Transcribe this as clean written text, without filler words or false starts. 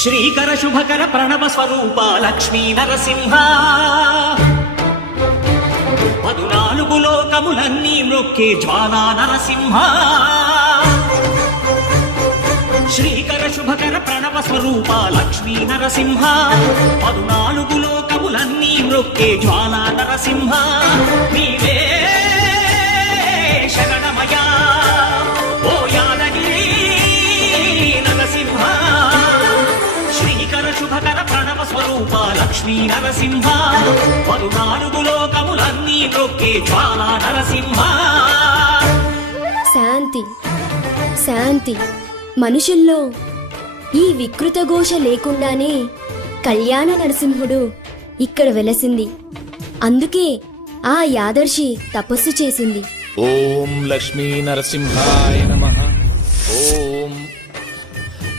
శ్రీకర శుభకర ప్రణవ స్వరూప లక్ష్మీ నరసింహ 14 లోకములన్నీ మ్రొక్కే జ్వాలా నరసింహ శ్రీకర శుభకర ప్రణవ స్వరూప లక్ష్మీ నరసింహ 14 లోకములన్నీ మ్రొక్కే జ్వాలా నరసింహ నీవే శరణమయా ఓ యాదగిరి నరసింహ శ్రీకర శుభకర ప్రణవ స్వరూప లక్ష్మీ నరసింహ 14 లోకములన్నీ మ్రొక్కే జ్వాలా నరసింహ. శాంతి శాంతి. మనుషుల్లో ఈ వికృత ఘోష లేకుండానే కళ్యాణ నరసింహుడు ఇక్కడ వెలసింది. అందుకే ఆ యాదర్శి తపస్సు చేసింది. ఓం లక్ష్మీ నరసింహాయ